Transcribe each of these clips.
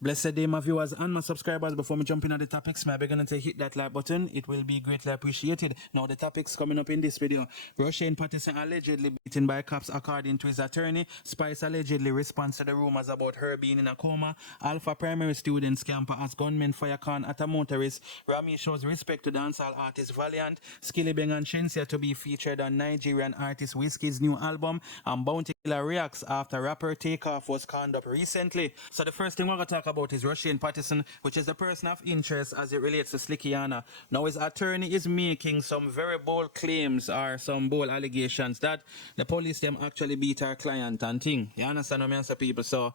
Blessed day, my viewers and my subscribers. Before me jump into the topics, may I be going to hit that like button. It will be greatly appreciated. Now, the topics coming up in this video. Romeich Patterson allegedly beaten by cops according to his attorney. Spice allegedly responds to the rumors about her being in a coma. Alpha primary student scamper as gunmen fire con at a motorist. Romeich shows respect to dancehall artist Valiant. Skillibeng and Shensia to be featured on Nigerian artist Wizkid's new album. And Bounty Killer reacts after rapper Takeoff was conned up recently. So the first thing we're going to talk about is Romeich Patterson, which is the person of interest as it relates to Slickiana. Now his attorney is making some very bold claims or some bold allegations that the police them actually beat our client and thing. You understand what I mean, so people? So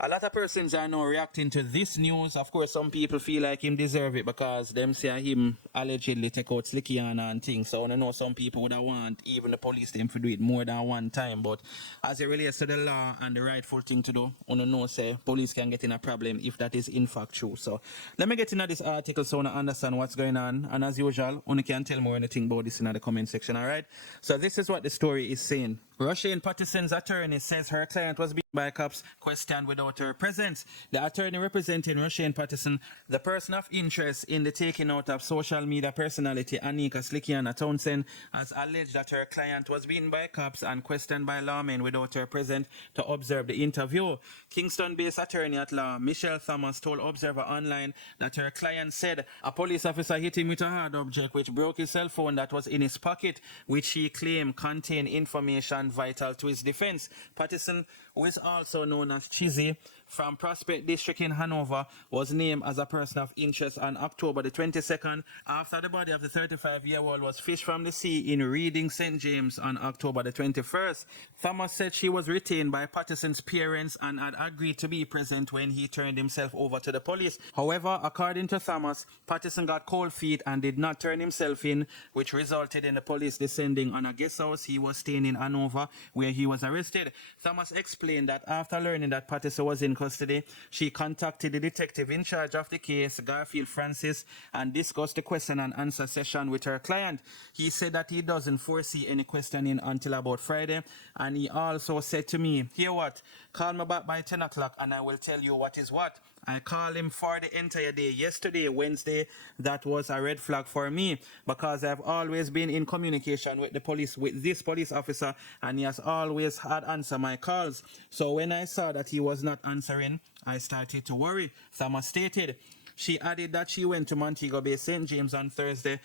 a lot of persons are now reacting to this news. Of course, some people feel like him deserve it because them say him allegedly take out Slickiana and things. So I know some people would have want even the police them to do it more than one time. But as it relates to the law and the rightful thing to do, I know say police can get in a problem if that is in fact true. So let me get into this article so I understand what's going on. And as usual, you can tell more anything about this in the comment section, alright? So this is what the story is saying. Romeich Patterson's attorney says her client was beaten by cops, questioned without her presence. The attorney representing Romeich Patterson, the person of interest in the taking out of social media personality Anika Slickiana Townsend, has alleged that her client was beaten by cops and questioned by lawmen without her present to observe the interview. Kingston-based attorney at law Michelle Thomas told Observer Online that her client said a police officer hit him with a hard object which broke his cell phone that was in his pocket, which he claimed contained information vital to his defense. Patterson, who is also known as Chizzy, from Prospect District in Hanover, was named as a person of interest on October the 22nd after the body of the 35-year-old was fished from the sea in Reading, St. James on October the 21st. Thomas said she was retained by Patterson's parents and had agreed to be present when he turned himself over to the police. However, according to Thomas, Patterson got cold feet and did not turn himself in, which resulted in the police descending on a guest house he was staying in Hanover, where he was arrested. Thomas explained that after learning that Patterson was in custody, she contacted the detective in charge of the case, Garfield Francis, and discussed the question and answer session with her client. He said that he doesn't foresee any questioning until about Friday, and he also said to me, "Hear what? Call me back by 10 o'clock and I will tell you what is what." I called him for the entire day yesterday, Wednesday. That was a red flag for me because I've always been in communication with the police, with this police officer, and he has always had answered my calls. So when I saw that he was not answering, I started to worry, Thomas stated. She added that she went to Montego Bay, St. James on Thursday,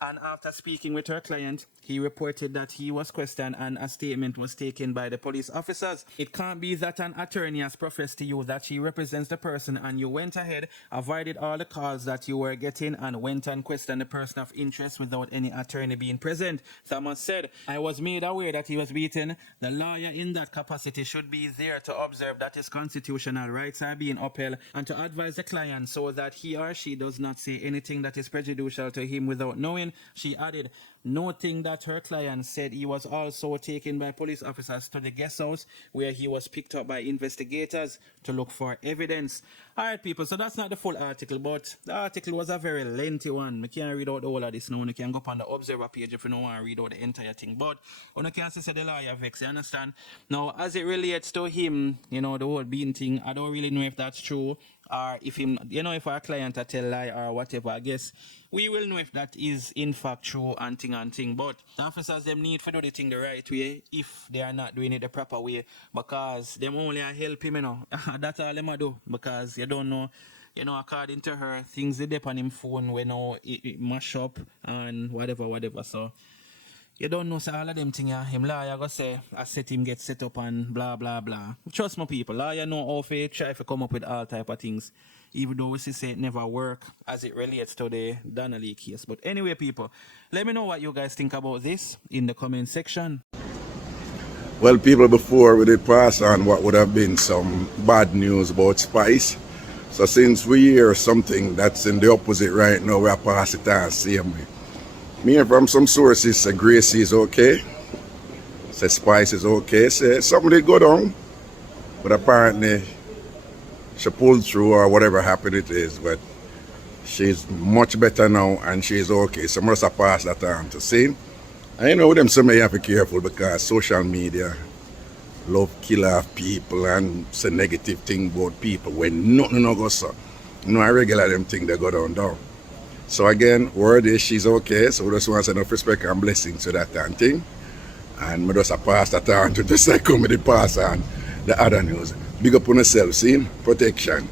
and after speaking with her client, he reported that he was questioned and a statement was taken by the police officers. It can't be that an attorney has professed to you that she represents the person and you went ahead, avoided all the calls that you were getting and went and questioned the person of interest without any attorney being present. Thomas said, "I was made aware that he was beaten. The lawyer in that capacity should be there to observe that his constitutional rights are being upheld and to advise the client so that he or she does not say anything that is prejudicial to him without knowing." She added, noting that her client said he was also taken by police officers to the guest house where he was picked up by investigators to look for evidence. Alright people, so that's not the full article, but the article was a very lengthy one. I can't read out all of this now. You can go up on the Observer page if you don't want to read out the entire thing. But you can see the lawyer vex, you understand? Now, as it relates to him, the whole being thing, I don't really know if that's true. Or if him, if our client a tell lie or whatever, I guess we will know if that is in fact true and thing. But the officers them need to do the thing the right way if they are not doing it the proper way, because them only are help him, That's all them do, because you don't know. According to her, things they dip on him phone when it mash up and whatever. So you don't know, so all of them things, him lawyer go say, I set him get set up and blah, blah, blah. Trust me, people, lawyer know how to try to come up with all type of things, even though we say it never work as it relates to the Donnelly case. But anyway, people, let me know what you guys think about this in the comment section. Well, people, before we did pass on what would have been some bad news about Spice. So since we hear something that's in the opposite right now, we'll pass it on same way. Me from some sources say Gracie is okay, say Spice is okay, say something did go down, but apparently she pulled through or whatever happened it is, but she's much better now and she's okay. So I must have passed that on to see. And with them, some may have to be careful because social media love kill off people and say negative thing about people when nothing no go so. You know, I regular them thing they go down. So again, word is she's okay, so we just want to send enough respect and blessings to that and thing. And we just pass that on to the comedy pass on the other news. Big up on yourself, see? Protection.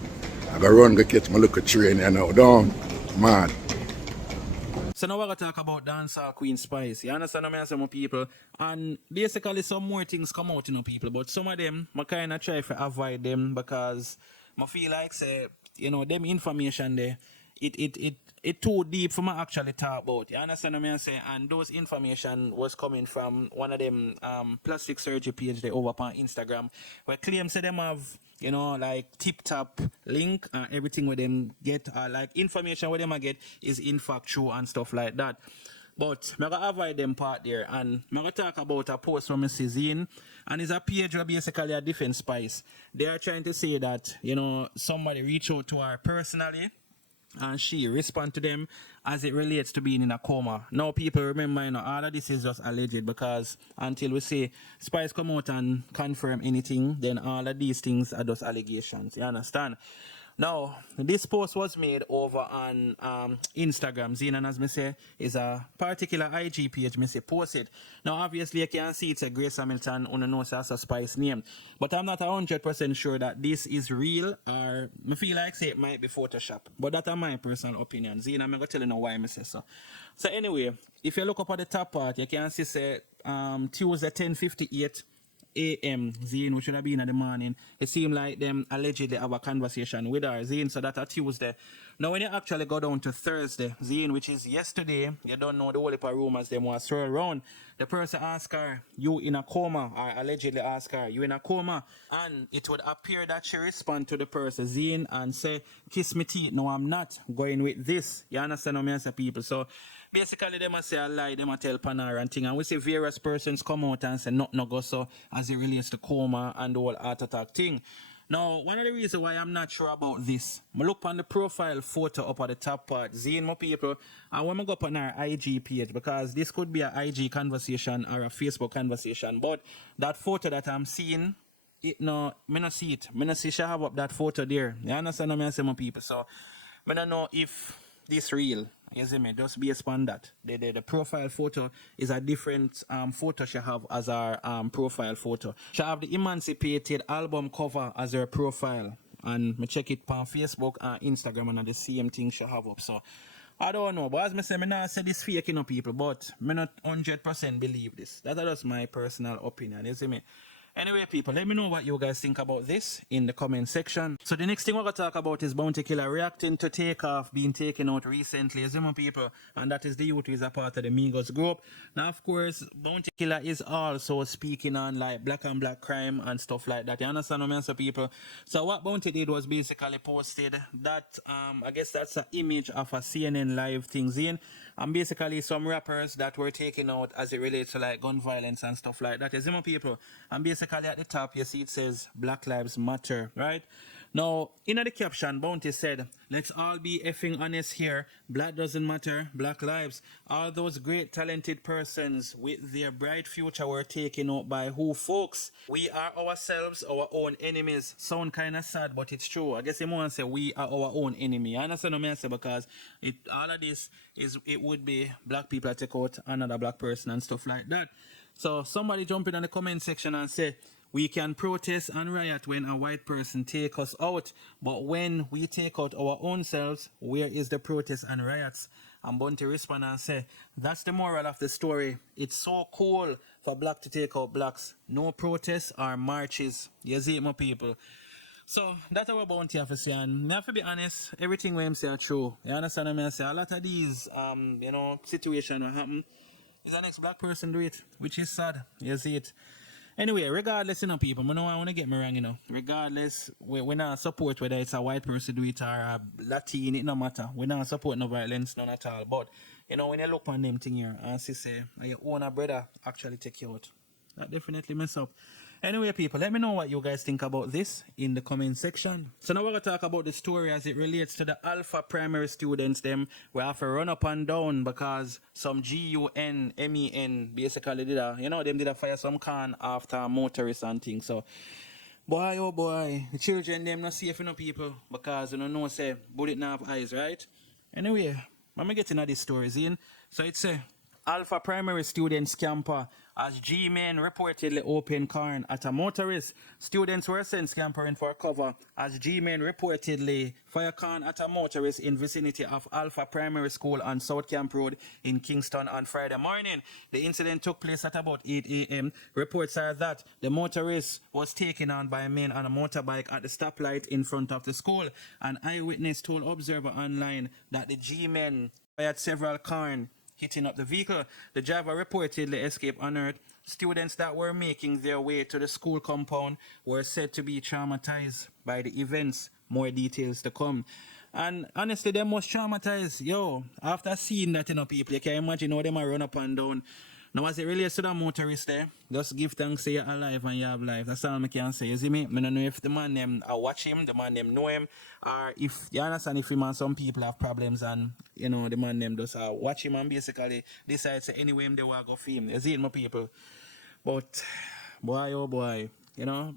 I go run, go catch my local train here now. Down, man. So now we're going to talk about dancehall Queen Spice. You understand what I'm saying, people? And basically some more things come out, people. But some of them, I kind of try to avoid them because I feel like, say, them information there, it too deep for me actually talk about. You understand what I'm saying? And those information was coming from one of them plastic surgery page they over on Instagram where claims say them have like tip-top link and everything where them get like information where them get is in fact true and stuff like that. But I'm going to avoid them part there and I'm going to talk about a post from Mrs. Zine and it's a page where basically a defense spice. They are trying to say that, somebody reach out to her personally and she respond to them as it relates to being in a coma. Now people remember, all of this is just alleged because until we say Spice come out and confirm anything, then all of these things are just allegations. You understand? Now, this post was made over on Instagram. Zine, as me say, is a particular IG page. Me say post it. Now, obviously, you can see it's a Grace Hamilton on the nose as a Spice name. But I'm not 100% sure that this is real or me feel like say it might be Photoshop. But that's my personal opinion. Zine, I'm going to tell you now why I say so. So anyway, if you look up at the top part, you can see say Tuesday 10:58 a.m. Zine, which should have been in the morning. It seemed like them allegedly have a conversation with her, Zine, so that's a Tuesday. Now, when you actually go down to Thursday, Zine, which is yesterday, you don't know the whole heap of rumors them was thrown around. The person asked her, you in a coma, or allegedly asked her, you in a coma? And it would appear that she respond to the person, Zine, and say, kiss me teeth. No, I'm not going with this. You understand what I say, people? So, basically, they must say a lie, they must tell Panara and thing. And we see various persons come out and say nothing no go so as it relates to coma and the whole heart attack thing. Now, one of the reasons why I'm not sure about this, I look on the profile photo up at the top part, Zine, my people, and when I go up on our IG page, because this could be an IG conversation or a Facebook conversation, but that photo that I'm seeing, me not see it. Me not see she have up that photo there. You understand what I'm saying, my people? So, I don't know if this real. You see me? Just based on that. The profile photo is a different photo she have as her profile photo. She have the Emancipated album cover as her profile. And me check it on Facebook and Instagram and the same thing she have up. So I don't know. But as me say, me not say this fake people, but me not 100% believe this. That's just my personal opinion. You see me? Anyway, people, let me know what you guys think about this in the comment section. So the next thing we're going to talk about is Bounty Killer reacting to Takeoff being taken out recently, as my people, and that is the youth who is a part of the Migos group. Now, of course, Bounty Killer is also speaking on like black and black crime and stuff like that. You understand what I mean, people? So what Bounty did was basically posted that, I guess that's an image of a CNN live thing in, and basically some rappers that were taken out as it relates to like gun violence and stuff like that. You see my people? And basically at the top you see it says Black Lives Matter, right? Now, in the caption, Bounty said, let's all be effing honest here. Black doesn't matter, black lives. All those great talented persons with their bright future were taken out by who folks? We are ourselves our own enemies. Sound kind of sad, but it's true. I guess you want to say we are our own enemy. I understand what I say because all of this it would be black people that take out another black person and stuff like that. So somebody jump in the comment section and say, we can protest and riot when a white person take us out, but when we take out our own selves, where is the protest and riots? And Bunty respond and say, that's the moral of the story. It's so cool for black to take out blacks. No protests or marches. You see it, my people. So that's our Bounty have to say, and I have to be honest, everything we say are true. You understand what I say? A lot of these situations will happen. Is the next black person do it, which is sad. You see it. Anyway, regardless, people, I don't want to get me wrong, Regardless, we not support whether it's a white person do it or a Latin, it no matter. We not support no violence, none at all. But, when you look on them thing here and say, your own brother actually take you out. That definitely mess up. Anyway, people, let me know what you guys think about this in the comment section. So now we're going to talk about the story as it relates to the Alpha primary students. Them we have to run up and down because some GUNMEN basically did a, them did a fire some can after motorists and things. So, boy, oh boy, the children, them not safe, people, because you know, say, bullet not have eyes, right? Anyway, I'm getting at these stories in. So it's a Alpha primary students camper as G-men reportedly open car at a motorist. Students were sent scampering for cover as G-men reportedly fire car at a motorist in vicinity of Alpha Primary School on South Camp Road in Kingston on Friday morning. The incident took place at about 8 a.m. Reports are that the motorist was taken on by men on a motorbike at the stoplight in front of the school. An eyewitness told Observer Online that the G-men fired several cars hitting up the vehicle. The driver reportedly escaped unhurt. Students that were making their way to the school compound were said to be traumatized by the events. More details to come. And honestly, they must traumatize. Yo, after seeing that, people, you can imagine how they might run up and down. Now, as it relates to the motorist there, just give thanks say you're alive and you have life. That's all I can say. You see me? I don't know if the man them watch him, the man them know him, or if you understand if him and some people have problems and the man them just watch him and basically decide to anyway they want to go for him. You see it, my people? But boy, oh boy,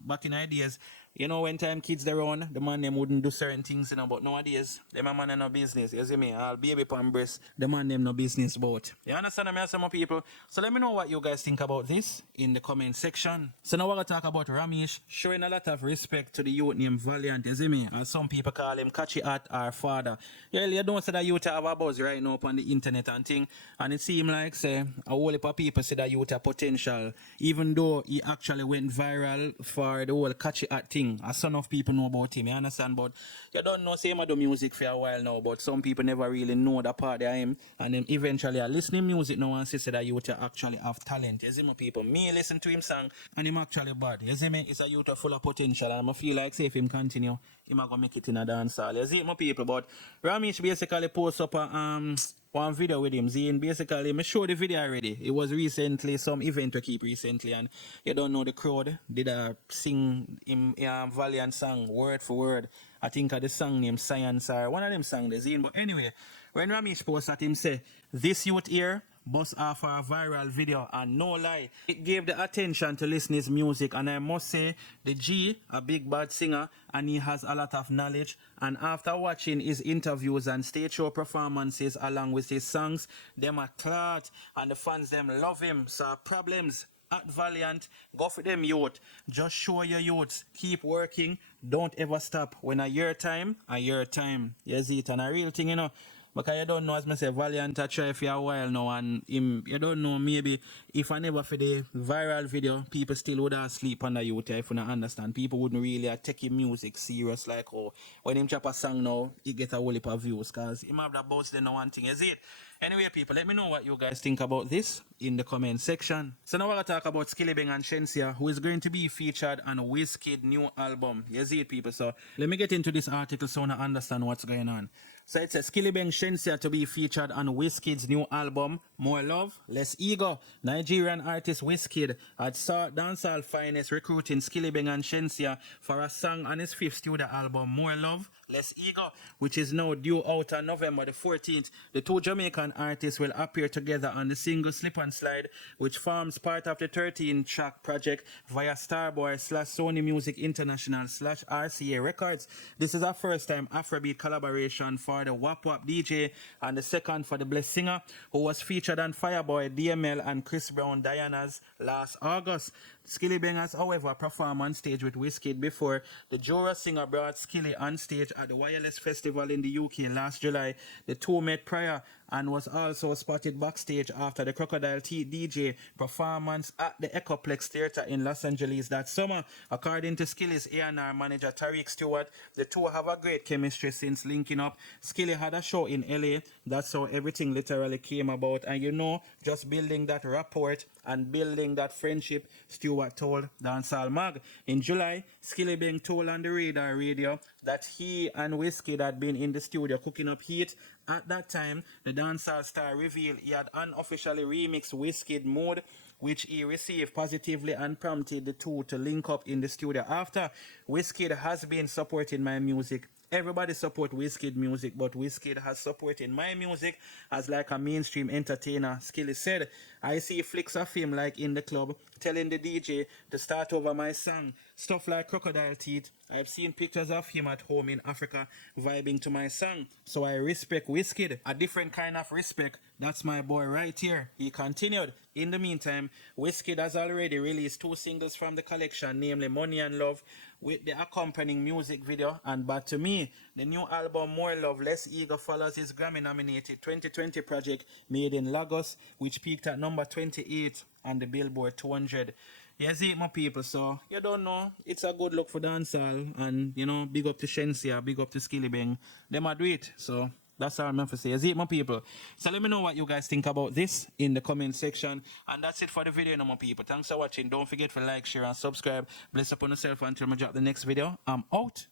back in ideas, when time kids they're on, the man them wouldn't do certain things, but nowadays, them a man and no business, you see me? I'll baby pan breast, the man them no business about. You understand me, some people? So let me know what you guys think about this in the comment section. So now we're going to talk about Romeich showing a lot of respect to the youth named Valiant, you see me? And some people call him Catchy At our father. Yeah, you don't say that youth have a buzz right now up on the internet and thing, and it seems like, say, a whole heap of people say that youth have potential, even though he actually went viral for the whole Catchy At thing. A son of people know about him, you understand? But you don't know, say, him do music for a while now, but some people never really know that part of him, and then eventually I listening music now and say that youth actually have talent. You see me, people? Me listen to him song, and him actually bad. You see me? It's a youth full of potential, and I feel like, say, if him continue, he might go make it in a dance hall. You see it, my people? But Romeich basically posts up a one video with him. Zine basically, I showed the video already. It was recently, some event to keep recently, and you don't know the crowd did sing him Valiant song word for word. I think of the song named Science or one of them song the Zine. But anyway, when Romeich posted him say, this youth here bust off a viral video, and no lie, it gave the attention to listeners' music, and I must say the G, a big bad singer, and he has a lot of knowledge, and after watching his interviews and stage show performances along with his songs, them are clot, and the fans them love him. So problems at Valiant, go for them youth. Just show your youths, keep working, don't ever stop. When a year time, a year time. You see it, and a real thing, because you don't know, as I say, Valiant I try for a while now, and him, you don't know, maybe if I never for the viral video, people still would have sleep on the youth, if you don't understand. People wouldn't really take him music serious, like, oh, when him chop a song now, he get a whole heap of views, because him have that bounce, then no one thing, is it? Anyway, people, let me know what you guys think about this in the comment section. So now we're going to talk about Skillibeng and Shensia, who is going to be featured on Wizkid new album. You see it, people? So let me get into this article so I understand what's going on. So it says Skillibeng Shensia to be featured on Wizkid's new album, More Love, Less Ego. Nigerian artist Wizkid had sought dancehall finest recruiting Skillibeng and Shensia for a song on his fifth studio album, More Love, Less Ego, which is now due out on November the 14th. The two Jamaican artists will appear together on the single Slip and Slide, which forms part of the 13-track project via Starboy/Sony Music International/RCA Records. This is our first time Afrobeat collaboration for the Wap Wap DJ, and the second for the Bless Singer, who was featured on Fireboy, DML, and Chris Brown Diana's last August. Skillibeng has, however, performed on stage with Wizkid before. The Jura singer brought Skilly on stage at the Wireless Festival in the UK last July. The two met prior and was also spotted backstage after the Crocodile Teeth DJ performance at the Echoplex Theatre in Los Angeles that summer. According to Skilly's A&R manager Tariq Stewart, the two have a great chemistry since linking up. Skilly had a show in LA. That's how everything literally came about. And just building that rapport and building that friendship, Stewart told Dancehall Mag. In July, Skillibeng told on the Radar Radio that he and Wizkid had been in the studio cooking up heat. At that time, the dancehall star revealed he had unofficially remixed Wizkid Mode which he received positively and prompted the two to link up in the studio. After, Wizkid has been supporting my music. Everybody support Wizkid music, but Wizkid has supported my music as like a mainstream entertainer. Skilly said, I see flicks of him like in the club, telling the DJ to start over my song. Stuff like Crocodile Teeth. I've seen pictures of him at home in Africa vibing to my song. So I respect Wizkid. A different kind of respect. That's my boy right here. He continued. In the meantime, Wizkid has already released 2 singles from the collection, namely Money and Love, with the accompanying music video, and Bad to Me. The new album More Love, Less Ego follows his Grammy-nominated 2020 project Made in Lagos, which peaked at number 28 on the Billboard 200. You see it, my people, so you don't know. It's a good look for dancehall, and you know, big up to Shensia, big up to Skilly Bang. Them are do it, so that's all I'm going to say. You see it, my people. So let me know what you guys think about this in the comment section. And that's it for the video, my people. Thanks for watching. Don't forget to like, share, and subscribe. Bless upon yourself until I drop the next video. I'm out.